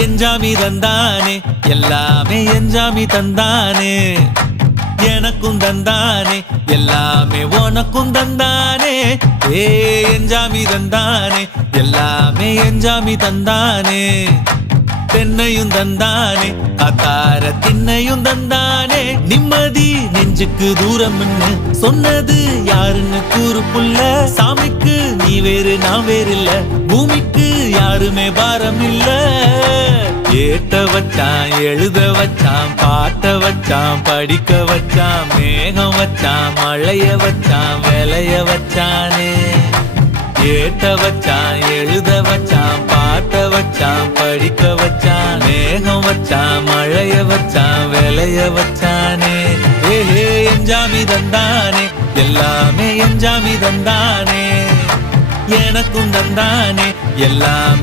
எஞ்சாமி தந்தானே எல்லாமே எஞ்சாமி தந்தானே எனக்கும் தந்தானே எல்லாமே உனக்கும் தந்தானே ஏ எஞ்சாமி தந்தானே எல்லாமே எஞ்சாமி தந்தானே தென்னையும் தந்தானே காத்தார திண்ணையும் தந்தானே நிம்மதி நெஞ்சுக்கு தூரம்னு சொன்னது யாருன்னு கூறு புள்ள சாமிக்கு நீ வேறு நான் வேறு இல்ல பூமிக்கு யாருமே பாரம் இல்ல ஏத்த வச்சான் எழுத வச்சான் பாட்ட வச்சான் படிக்க வச்சான் மேகம் வச்சான் மழைய வச்சான் விளைய வச்சானே ஏத்த வச்சான் எழுத வச்சான் பாட்ட வச்சான் படிக்க வச்சான் மேகம் வச்சான் மழைய வச்சான் விளைய வச்சானே ஏஹே எஞ்சாமி தந்தானே எல்லாமே எஞ்சாமி தந்தானே எனக்கும் தந்தானே எல்லாம்